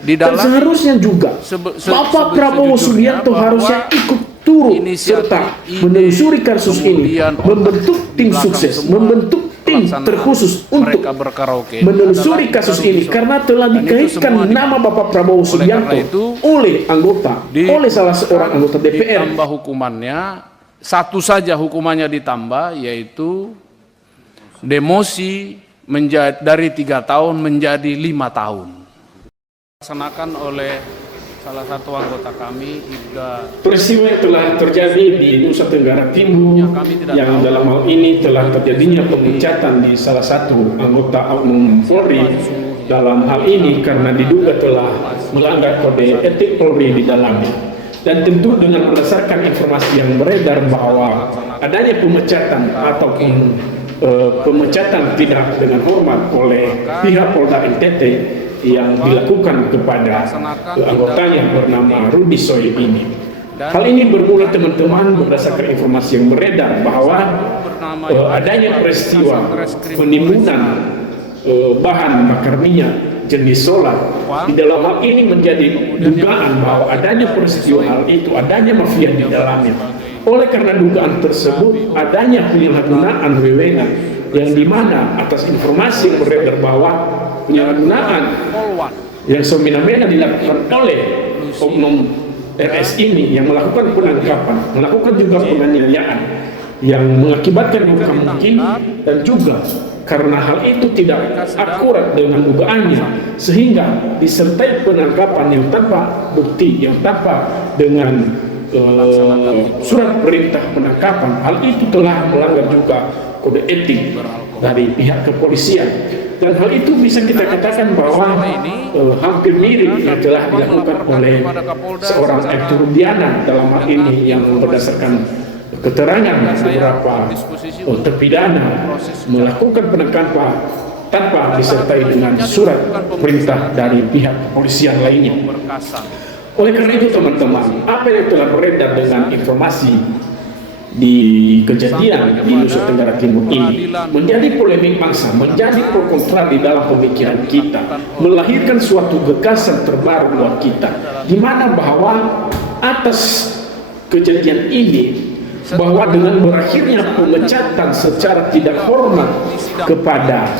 Di Dan dalam seharusnya juga Bapak Prabowo Subianto harusnya ikut turut serta menelusuri kasus ini, membentuk tim sukses, membentuk tim terkhusus untuk menelusuri kasus ini, karena telah dikaitkan nama Bapak Prabowo Subianto oleh salah seorang anggota DPR. Ditambah hukumannya, satu saja hukumannya ditambah, yaitu demosi dari 3 tahun menjadi 5 tahun. Dilaksanakan oleh salah satu anggota kami, Ibda. Peristiwa yang telah terjadi di Nusa Tenggara Timur yang dalam hal ini telah terjadinya pemecatan di salah satu anggota oknum Polri dalam hal ini karena diduga telah melanggar kode etik Polri di dalamnya. Dan tentu dengan berdasarkan informasi yang beredar bahwa adanya pemecatan ataupun pemecatan tidak dengan hormat oleh pihak Polda NTT yang dilakukan kepada anggotanya bernama Rudy Soe ini. Hal ini bermula teman-teman berdasarkan informasi yang beredar bahwa adanya peristiwa penimbunan bahan bakar minyak jenis solar. Di dalam hal ini menjadi dugaan bahwa adanya peristiwa hal itu, adanya mafia di dalamnya. Oleh karena dugaan tersebut, adanya penyalahgunaan wewenang yang dimana atas informasi yang beredar bahwa penyalahgunaan yang semena-mena dilakukan oleh oknum RS ini yang melakukan penangkapan, melakukan juga penganiayaan yang mengakibatkan luka mungkin, dan juga karena hal itu tidak akurat dengan dugaannya sehingga disertai penangkapan yang tanpa bukti, yang tanpa dengan surat perintah penangkapan. Hal itu telah melanggar juga kode etik dari pihak kepolisian, dan hal itu bisa kita katakan bahwa hampir mirip yang telah dilakukan oleh seorang Aibtu Rudiana dalam hal ini, yang berdasarkan keterangan beberapa terpidana melakukan penangkapan tanpa disertai dengan surat perintah dari pihak kepolisian lainnya. Oleh karena itu teman-teman, apa yang telah beredar dengan informasi di kejadian di Nusa Tenggara Timur ini menjadi polemik bangsa, menjadi pro kontra di dalam pemikiran kita, melahirkan suatu gagasan terbaru buat kita, di mana bahwa atas kejadian ini, bahwa dengan berakhirnya pemecatan secara tidak hormat kepada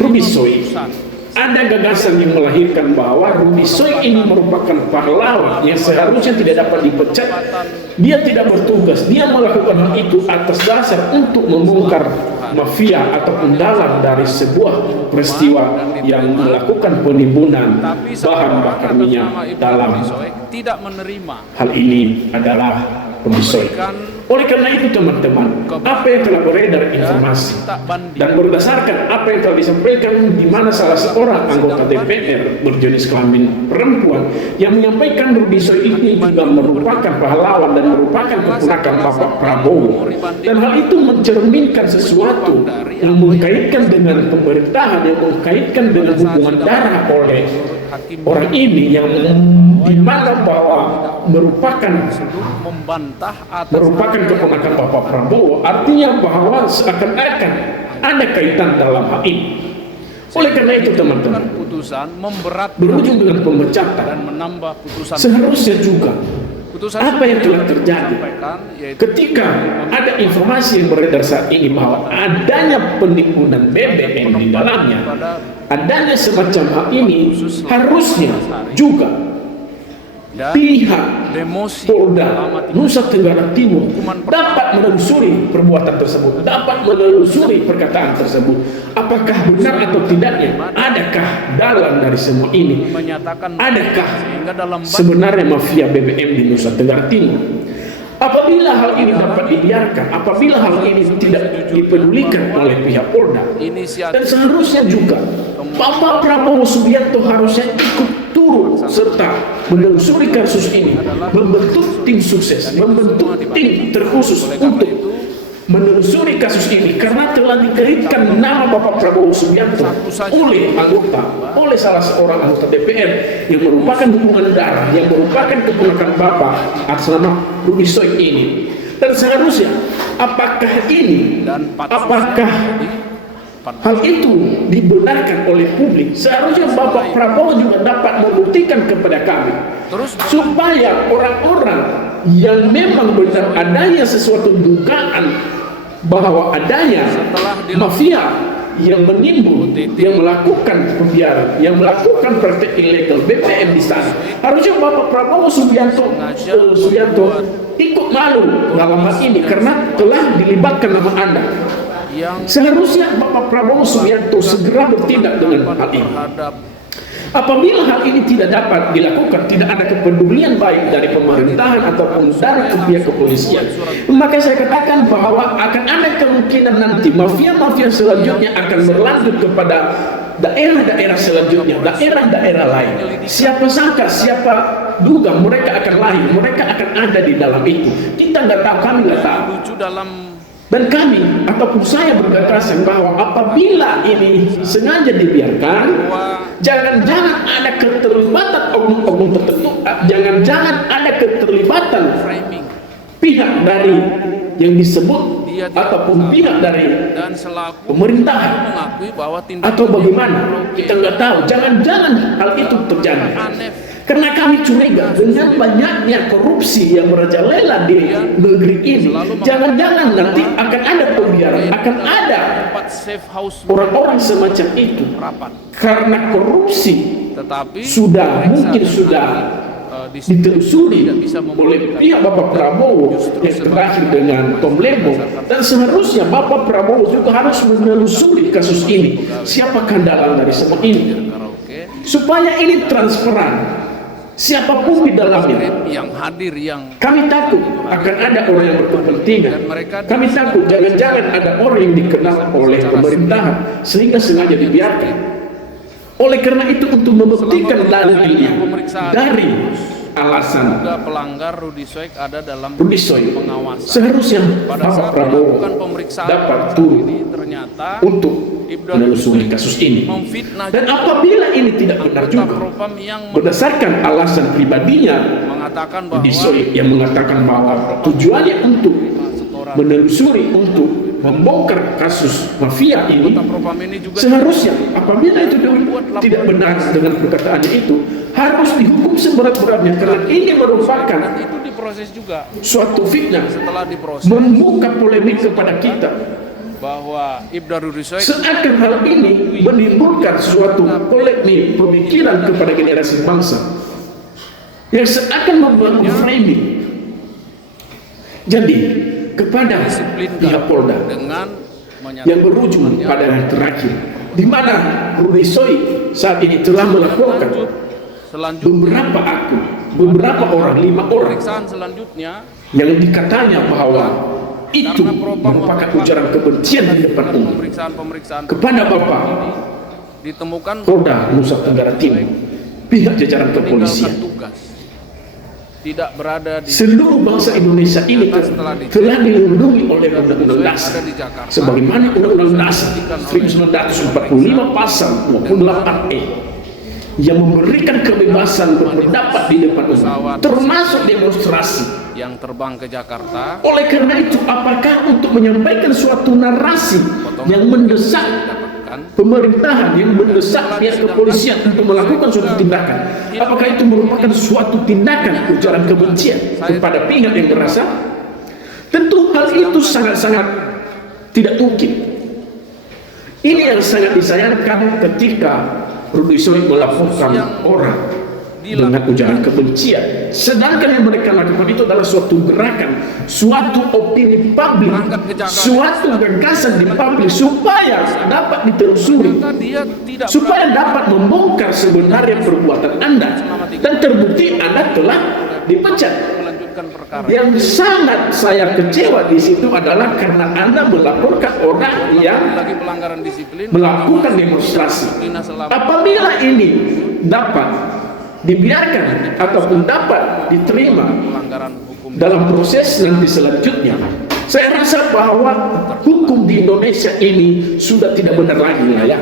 Rudy Soe, ada gagasan yang melahirkan bahwa Rudy Soe ini merupakan pahlawan yang seharusnya tidak dapat dipecat. Dia tidak bertugas, dia melakukan hal itu atas dasar untuk membongkar mafia ataupun dalang dari sebuah peristiwa yang melakukan penimbunan bahan bakar minyak dalam hal ini adalah Rudy Soe. Oleh karena itu teman-teman, apa yang telah beredar informasi dan berdasarkan apa yang telah disampaikan, di mana salah seorang anggota DPR berjenis kelamin perempuan yang menyampaikan Rudy Soe ini juga merupakan pahlawan dan merupakan keponakan Bapak Prabowo, dan hal itu mencerminkan sesuatu yang mengkaitkan dengan pemerintahan, yang mengkaitkan dengan hubungan darah oleh orang ini, yang dimana bahwa merupakan keponakan Bapak Prabowo, artinya bahwa seakan-akan ada kaitan dalam hal ini. Oleh karena itu teman-teman, berujung dengan pemecatan dan menambah putusan. Seharusnya juga apa yang telah terjadi ketika ada informasi yang beredar saat ini bahwa adanya penimbunan BBM di dalamnya, adanya semacam hal ini, harusnya juga pihak Polda Nusa Tenggara Timur dapat menelusuri perbuatan tersebut, dapat menelusuri perkataan tersebut. Apakah benar atau tidaknya? Adakah dalang dari semua ini? Adakah sebenarnya mafia BBM di Nusa Tenggara Timur? Apabila hal ini dapat dibiarkan, apabila hal ini tidak dipedulikan oleh pihak Polda, dan seharusnya juga Bapak Prabowo Subianto harusnya ikut turut serta menelusuri kasus ini, membentuk tim sukses, membentuk tim terkhusus untuk menelusuri kasus ini, karena telah dikaitkan nama Bapak Prabowo Subianto oleh salah seorang anggota DPR yang merupakan hubungan darah, yang merupakan keponakan Bapak atas nama Rudy Soe ini. Dan seharusnya apakah hal itu dibenarkan oleh publik? Seharusnya Bapak Prabowo juga dapat membuktikan kepada kami, Terus supaya orang-orang yang memang benar adanya sesuatu dugaan bahwa adanya mafia yang menimbul, yang melakukan pembiaran, yang melakukan praktek ilegal BPM di sana, harusnya Bapak Prabowo Subianto ikut malu dalam hal ini karena telah dilibatkan nama Anda. Seharusnya Bapak Prabowo Subianto segera bertindak dengan hal ini. Apabila hal ini tidak dapat dilakukan, tidak ada kepedulian baik dari pemerintahan ataupun dari pihak kepolisian, maka saya katakan bahwa akan ada kemungkinan nanti mafia-mafia selanjutnya akan berlanjut kepada daerah-daerah selanjutnya, daerah-daerah lain. Siapa sangka, siapa duga mereka akan lahir, mereka akan ada di dalam itu. Kita nggak tahu, kami nggak tahu. Dan kami ataupun saya bergagasan bahwa apabila ini sengaja dibiarkan, jangan-jangan ada keterlibatan oknum-oknum tertentu, jangan-jangan ada keterlibatan pihak dari yang disebut ataupun pihak dari pemerintahan atau bagaimana, kita nggak tahu. Jangan-jangan hal itu terjadi. Karena kami curiga dengan banyaknya korupsi yang merajalela di negeri ini, jangan-jangan nanti akan ada pembiaran, akan ada orang-orang semacam itu. Karena korupsi mungkin sudah ditelusuri oleh pihak Bapak Prabowo yang terakhir dengan Tom Lembong, dan seharusnya Bapak Prabowo juga harus menelusuri kasus ini. Siapakah dalang dari semua ini? Supaya ini transparan. Siapapun di dalamnya, kami takut akan ada orang yang berkepentingan. Kami takut jangan-jangan ada orang yang dikenal oleh pemerintahan sehingga sengaja dibiarkan. Oleh karena itu, untuk membuktikan dalilnya dari alasan Rudy Soik, seharusnya Bapak Prabowo dapat turun untuk menelusuri kasus ini. Dan apabila ini tidak benar juga, berdasarkan alasan pribadinya Rudy Soik yang mengatakan bahwa tujuannya untuk menelusuri, untuk membongkar kasus mafia ini, seharusnya apabila itu tidak benar dengan perkataannya itu, harus dihukum seberat-beratnya, karena ini merupakan suatu fitnah, membuka polemik kepada kita bahwa seakan hal ini menimbulkan suatu polemik pemikiran kepada generasi bangsa yang seakan membangun framing. Jadi kepada pihak Polda yang berujung pada yang terakhir, di mana Rudy Soik saat ini telah melaporkan beberapa orang, 5 orang yang dikatanya bahwa itu merupakan ujaran kebencian di depan umum kepada Bapak Polda Nusa Tenggara Timur, pihak jajaran kepolisian. Seluruh bangsa Indonesia ini telah dilindungi oleh Undang-Undang Dasar, sebagaimana Undang-Undang Dasar 1945 pasal 28E yang memberikan kebebasan berpendapat di depan umum, termasuk demonstrasi yang terbang ke Jakarta. Oleh karena itu, apakah untuk menyampaikan suatu narasi yang mendesak pemerintahan, yang mendesak pihak kepolisian untuk melakukan suatu tindakan, apakah itu merupakan suatu tindakan ujaran kebencian kepada pihak yang berasa? Tentu hal itu sangat-sangat tidak mungkin. Ini yang sangat disayangkan ketika Rudy Soik melaporkan orang dengan ujaran kebencian, sedangkan yang mereka lakukan itu adalah suatu gerakan, suatu opini publik, suatu gagasan di publik supaya dapat ditelusuri, supaya dapat membongkar sebenarnya perbuatan Anda, dan terbukti Anda telah dipecat. Yang sangat saya kecewa di situ adalah karena Anda melaporkan orang yang melakukan demonstrasi. Apabila ini dapat dibiarkan ataupun dapat diterima dalam proses nanti selanjutnya, saya rasa bahwa hukum di Indonesia ini sudah tidak benar lagi ya.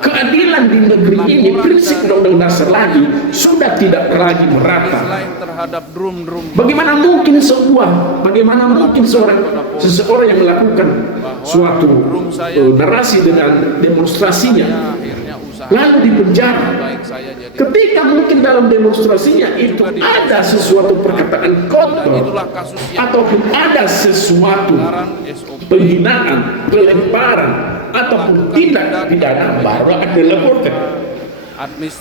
Keadilan di negeri ini, prinsip Undang-Undang Dasar lagi sudah tidak lagi merata. Bagaimana mungkin seseorang yang melakukan suatu narasi dengan demonstrasinya lalu dipenjara. Ketika mungkin dalam demonstrasinya itu ada sesuatu perkataan kotor ataupun ada sesuatu penghinaan, pelemparan ataupun tindak pidana, baru akan dilaporkan.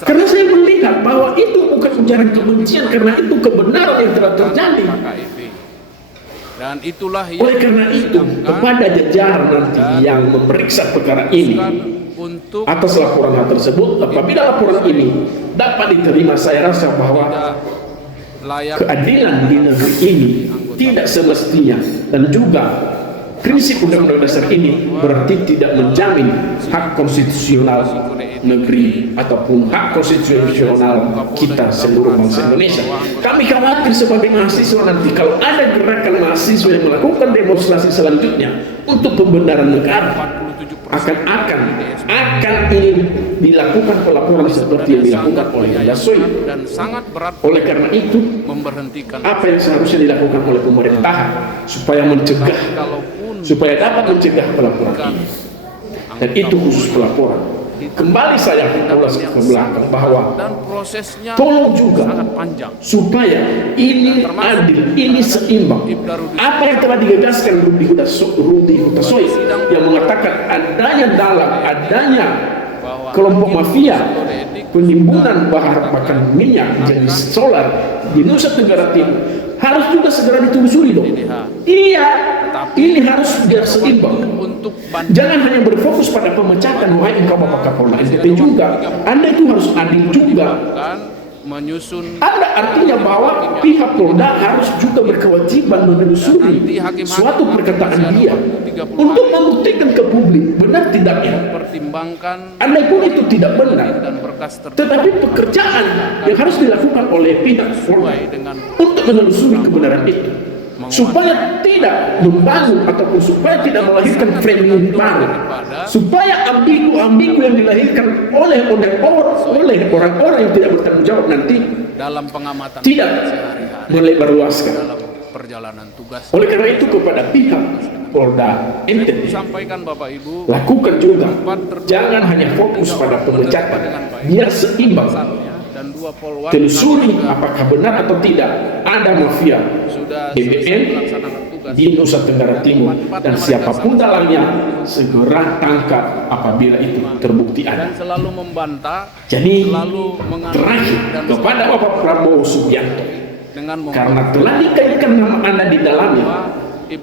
Karena saya melihat bahwa itu bukan ujaran kebencian, karena itu kebenaran yang telah terjadi. Dan itulah oleh karena itu kepada jajaran nanti yang memeriksa perkara ini atas laporan hal tersebut, apabila laporan ini dapat diterima, saya rasa bahwa keadilan di negeri ini tidak semestinya, dan juga prinsip undang-undang dasar ini berarti tidak menjamin hak konstitusional negeri ataupun hak konstitusional kita seluruh bangsa Indonesia. Kami khawatir sebagai mahasiswa nanti kalau ada gerakan mahasiswa yang melakukan demonstrasi selanjutnya untuk pembenaran negara, akan ini dilakukan pelaporan seperti yang dilakukan oleh Yasoi. Oleh karena itu, apa yang seharusnya dilakukan oleh pemerintah supaya mencegah, supaya dapat mencegah pelaporan ini, dan itu khusus pelaporan. Kembali saya ulas ke belakang bahwa tolong juga supaya ini adil, ini seimbang. Apa yang telah digagaskan Rudi Hutasoi yang mengatakan adanya kelompok mafia penimbunan bahan bakar minyak jenis solar di Nusa Tenggara Timur harus juga segera ditelusuri dong. Iya, ini harus biar seimbang. Jangan hanya berfokus pada pemecatan, wahai engkau Bapak Kapolda NTT juga. Anda itu harus adil juga. Ada artinya bahwa pihak Polda harus juga berkewajiban menelusuri suatu perkataan dia untuk membuktikan ke publik benar tidaknya. Andai pun itu tidak benar, tetapi pekerjaan yang harus dilakukan oleh pihak Polda untuk menelusuri kebenaran itu, supaya tidak membangun ataupun supaya tidak melahirkan framing baru, supaya ambigu-ambigu yang dilahirkan oleh orang-orang yang tidak bertanggung jawab nanti dalam pengamatan tidak melebarluaskan dalam perjalanan tugas. Oleh karena itu kepada pihak Polda NTT sampaikan Bapak Ibu, lakukan juga, jangan hanya fokus pada pemecatan, biar seimbang. Dan dua polwan telusuri apakah benar atau tidak ada mafia BBM di Nusa Tenggara Timur, dan siapapun dalangnya segera tangkap apabila itu terbukti ada. Dan selalu membantah, jadi selalu terakhir kepada Bapak Prabowo Subianto, karena telah dikaitkan nama Anda di dalamnya,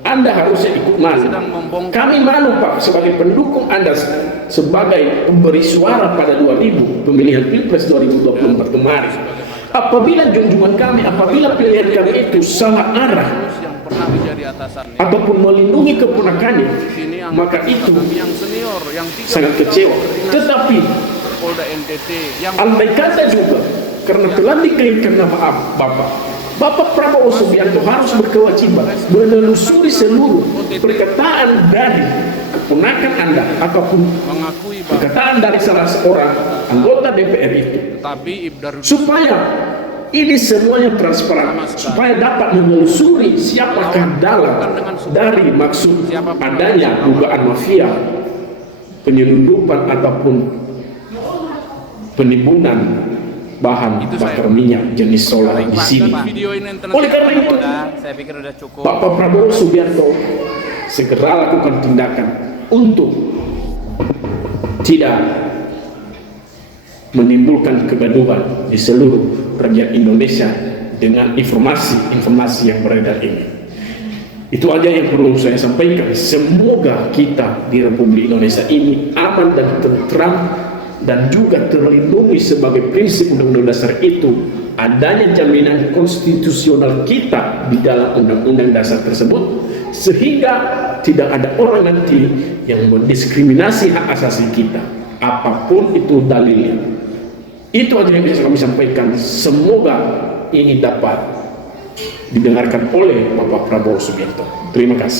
Anda harusnya ikut malu. Kami malu Pak sebagai pendukung Anda, sebagai pemberi suara pada 2000 pemilihan Pilpres 2024 kemarin. Apabila junjungan kami, apabila pilihan kami itu salah arah ataupun melindungi keponakannya, maka itu sangat kecewa. Tetapi andai kata juga karena telah dikaitkan nama Bapak Prabowo Subianto harus berkewajiban menelusuri seluruh perkataan dari keponakan Anda ataupun perkataan dari salah seorang anggota DPR itu, supaya ini semuanya transparan, supaya dapat menelusuri siapakah dalang dari maksud adanya dugaan mafia penyelundupan ataupun penimbunan bahan bakar minyak jenis solar di sini. Oleh karena itu, Bapak Prabowo Subianto segera lakukan tindakan untuk tidak menimbulkan kegaduhan di seluruh rakyat Indonesia dengan informasi yang beredar ini. Itu aja yang perlu saya sampaikan. Semoga kita di Republik Indonesia ini aman dan tentram, dan juga terlindungi sebagai prinsip undang-undang dasar itu, adanya jaminan konstitusional kita di dalam undang-undang dasar tersebut, sehingga tidak ada orang nanti yang mendiskriminasi hak asasi kita apapun itu dalilnya. Itu aja yang bisa kami sampaikan. Semoga ini dapat didengarkan oleh Bapak Prabowo Subianto. Terima kasih.